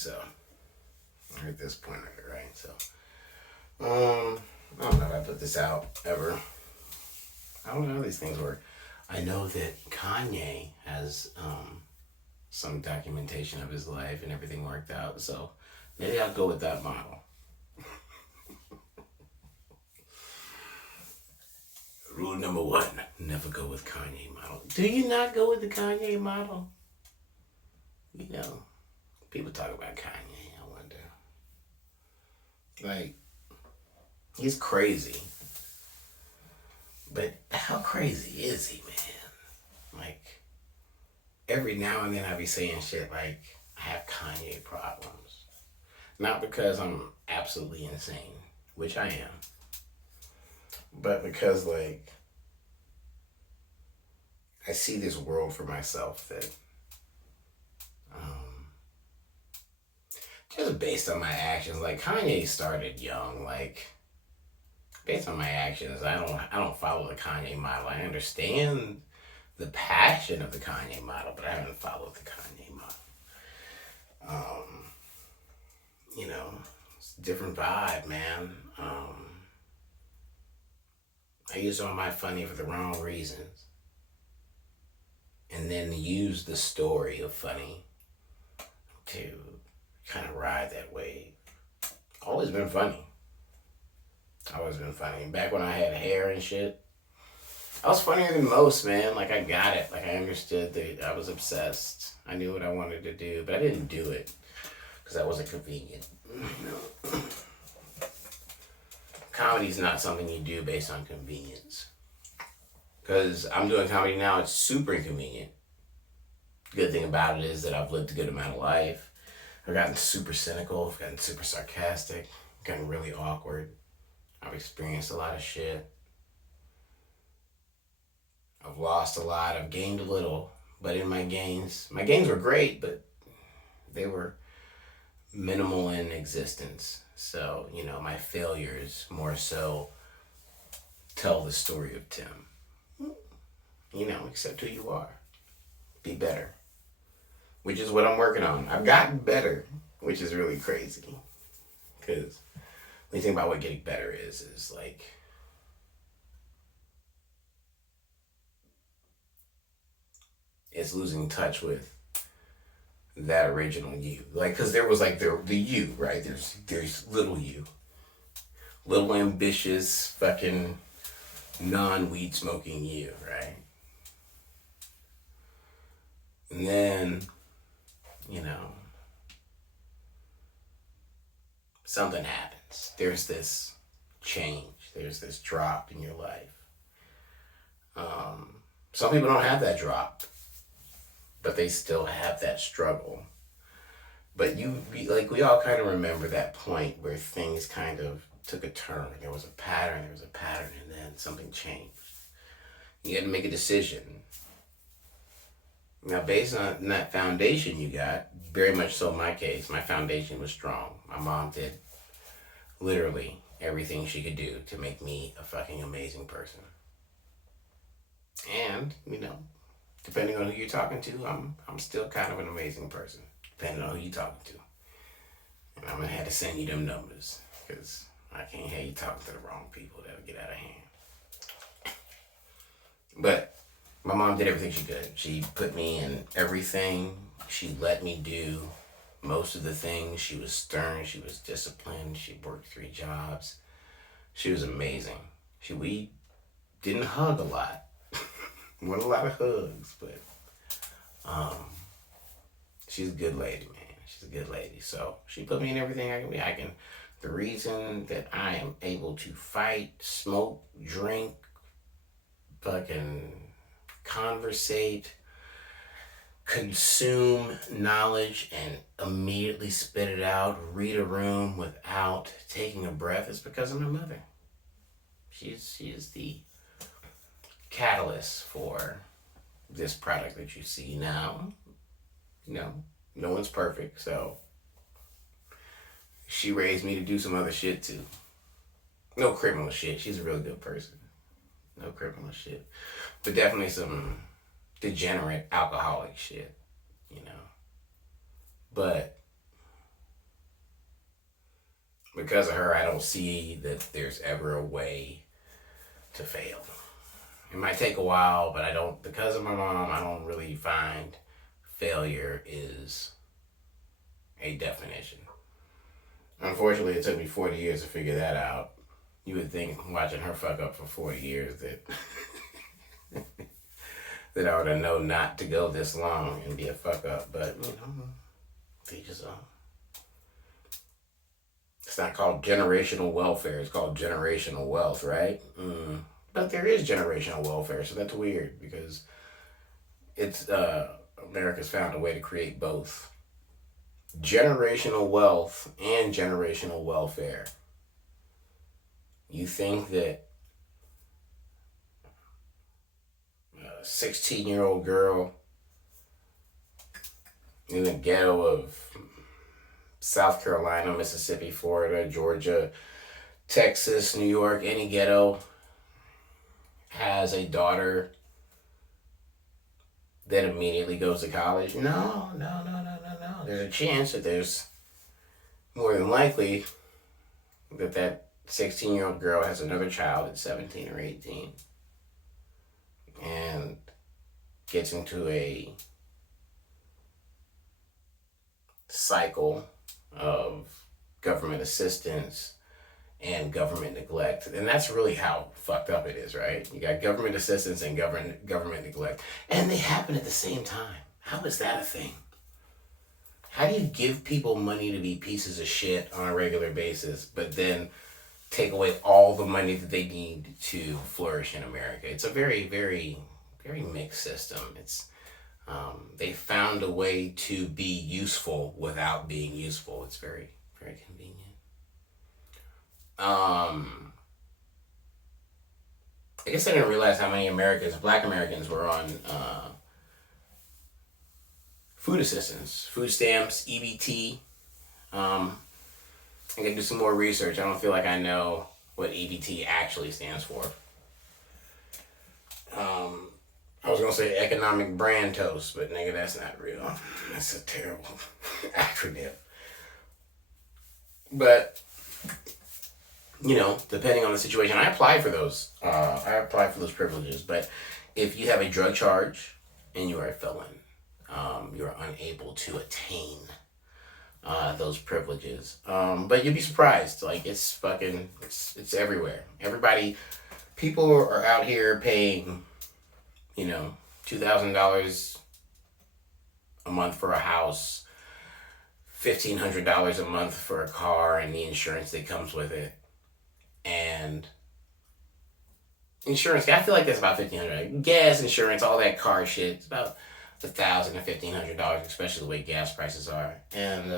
So we're at this point of it, right? So I don't know if I put this out ever. I don't know how these things work. I know that Kanye has some documentation of his life and everything worked out. So maybe I'll go with that model. Rule number one, never go with Kanye model. Do you not go with the Kanye model? You know, people talk about Kanye, I wonder. Like, he's crazy. But how crazy is he, man? Like, every now and then I be saying shit like, I have Kanye problems. Not because I'm absolutely insane, which I am, but because, like, I see this world for myself that, um, just based on my actions, like, Kanye started young, like, based on my actions, I don't follow the Kanye model. I understand the passion of the Kanye model, but I haven't followed the Kanye model. Um, you know, it's a different vibe, man. I use all my funny for the wrong reasons, and then use the story of funny to kind of ride that wave. Always been funny. Always been funny. Back when I had hair and shit, I was funnier than most, man. Like, I got it. Like, I understood that I was obsessed. I knew what I wanted to do, but I didn't do it because that wasn't convenient. Comedy's not something you do based on convenience. Because I'm doing comedy now, it's super inconvenient. Good thing about it is that I've lived a good amount of life. I've gotten super cynical, I've gotten super sarcastic, I've gotten really awkward. I've experienced a lot of shit. I've lost a lot, I've gained a little, but in my gains were great, but they were minimal in existence. So, my failures more so tell the story of Tim. Accept who you are. Be better. Which is what I'm working on. I've gotten better, which is really crazy. Because when you think about what getting better is like, it's losing touch with that original you. Like, because there was like the you, right? There's little you. Little ambitious, fucking non-weed smoking you, right? And then, something happens. There's this change. There's this drop in your life. Some people don't have that drop, but they still have that struggle. But we all kind of remember that point where things kind of took a turn. There was a pattern, and then something changed. You had to make a decision. Now, based on that foundation you got, very much so in my case, my foundation was strong. My mom did literally everything she could do to make me a fucking amazing person. And, depending on who you're talking to, I'm still kind of an amazing person, depending on who you're talking to. And I'm gonna have to send you them numbers, because I can't have you talking to the wrong people. That'll get out of hand. But my mom did everything she could. She put me in everything. She let me do most of the things. She was stern. She was disciplined. She worked 3 jobs. She was amazing. We didn't hug a lot. Wasn't a lot of hugs, but she's a good lady, man. She's a good lady. So she put me in everything I can. The reason that I am able to fight, smoke, drink, fucking conversate, consume knowledge, and immediately spit it out, read a room without taking a breath is because of my mother. She is the catalyst for this product that you see now. No one's perfect, so she raised me to do some other shit too. No criminal shit. She's a real good person. No criminal shit. But definitely some degenerate alcoholic shit, But because of her, I don't see that there's ever a way to fail. It might take a while, but I don't, because of my mom, I don't really find failure is a definition. Unfortunately, it took me 40 years to figure that out. You would think watching her fuck up for 40 years that that I would have known not to go this long and be a fuck up, but you know, teach his own. It's not called generational welfare, it's called generational wealth, right? But there is generational welfare, so that's weird because it's America's found a way to create both generational wealth and generational welfare. You think that a 16-year-old girl in the ghetto of South Carolina, Mississippi, Florida, Georgia, Texas, New York, any ghetto, has a daughter that immediately goes to college? No. There's a chance that there's more than likely that 16-year-old girl has another child at 17 or 18 and gets into a cycle of government assistance and government neglect. And that's really how fucked up it is, right? You got government assistance and government neglect. And they happen at the same time. How is that a thing? How do you give people money to be pieces of shit on a regular basis, but then take away all the money that they need to flourish in America? It's a very, very, very mixed system. It's they found a way to be useful without being useful. It's very, very convenient. I guess I didn't realize how many Black Americans, were on food assistance, food stamps, EBT. I can do some more research. I don't feel like I know what EBT actually stands for. I was gonna say economic brand toast, but nigga, that's not real. That's a terrible acronym. But you know, depending on the situation, I applied for those. I applied for those privileges. But if you have a drug charge and you are a felon, you are unable to attain those privileges. But you'd be surprised. Like it's everywhere. People are out here paying, $2,000 a month for a house, $1,500 a month for a car and the insurance that comes with it. And insurance, I feel like that's about $1,500. Gas, insurance, all that car shit, it's about $1,000 to $1,500, especially the way gas prices are. And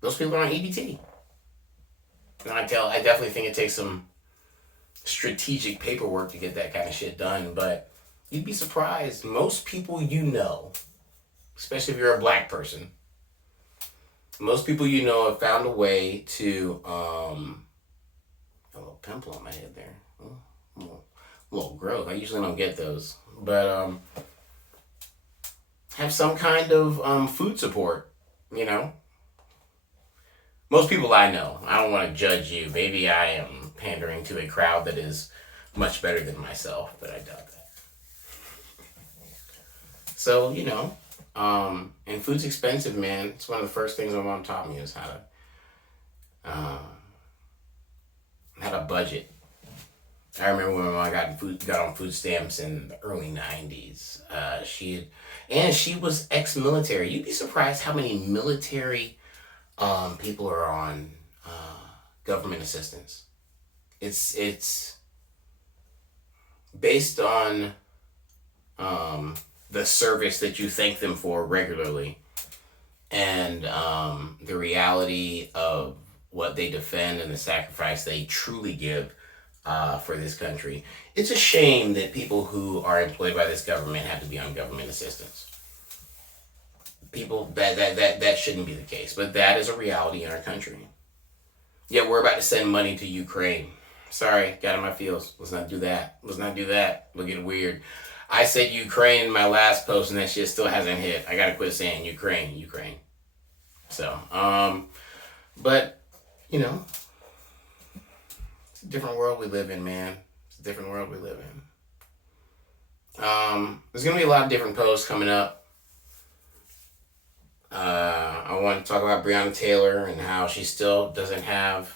those people are on EBT. And I definitely think it takes some strategic paperwork to get that kind of shit done, but you'd be surprised. Most people especially if you're a black person, most people have found a way to, a little pimple on my head there. A little growth. I usually don't get those. But have some kind of food support, Most people I know, I don't want to judge you. Maybe I am pandering to a crowd that is much better than myself, but I doubt that. So, and food's expensive, man. It's one of the first things my mom taught me is how to budget. I remember when my mom got on food stamps in the early 90s. She was ex-military. You'd be surprised how many military people are on government assistance. It's based on the service that you thank them for regularly, and the reality of what they defend and the sacrifice they truly give for this country. It's a shame that people who are employed by this government have to be on government assistance. People, that shouldn't be the case, but that is a reality in our country. Yet we're about to send money to Ukraine. Sorry, got in my feels. Let's not do that. We'll get weird. I said Ukraine in my last post, and that shit still hasn't hit. I gotta quit saying Ukraine. So, but you know, it's a different world we live in, man. It's a different world we live in. There's going to be a lot of different posts coming up. I want to talk about Breonna Taylor and how she still doesn't have,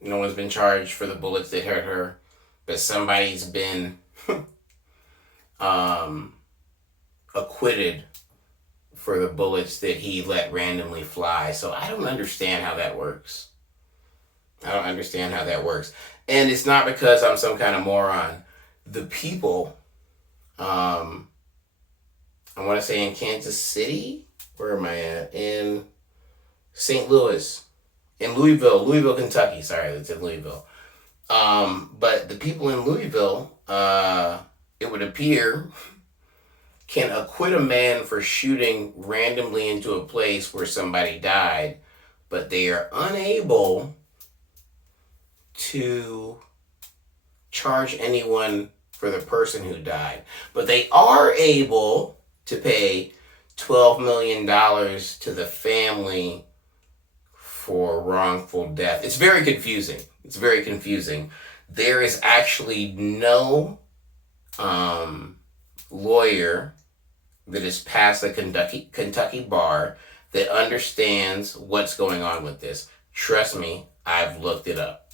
no one's been charged for the bullets that hurt her, but somebody's been acquitted for the bullets that he let randomly fly. So I don't understand how that works. I don't understand how that works. And it's not because I'm some kind of moron. The people, I want to say in Kansas City, where am I at? In St. Louis, in Louisville, Kentucky. Sorry, it's in Louisville. But the people in Louisville, it would appear, can acquit a man for shooting randomly into a place where somebody died, but they are unable to charge anyone for the person who died. But they are able to pay $12 million to the family for wrongful death. It's very confusing. It's very confusing. There is actually no lawyer that has passed the Kentucky bar that understands what's going on with this. Trust me, I've looked it up.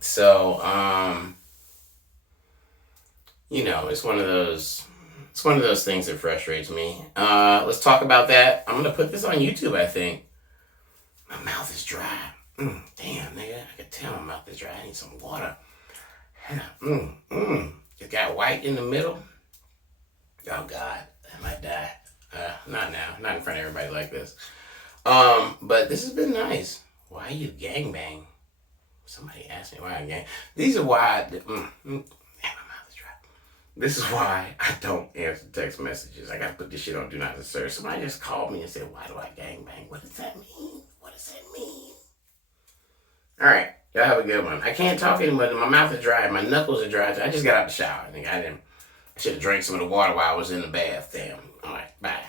So, it's one of those things that frustrates me. Let's talk about that. I'm gonna put this on YouTube, I think. My mouth is dry. Damn, nigga, I can tell my mouth is dry. I need some water. It got white in the middle. Oh God, I might die. Not now. Not in front of everybody like this. But this has been nice. Why you gangbang? Somebody asked me why I gang. These are why. My mouth is dry. This is why I don't answer text messages. I gotta put this shit on Do Not Disturb. Somebody just called me and said, "Why do I gangbang? What does that mean? What does that mean?" All right, y'all have a good one. I can't talk anymore. My mouth is dry. My knuckles are dry. I just got out the shower. I should have drank some of the water while I was in the bath. Damn. All right, bye.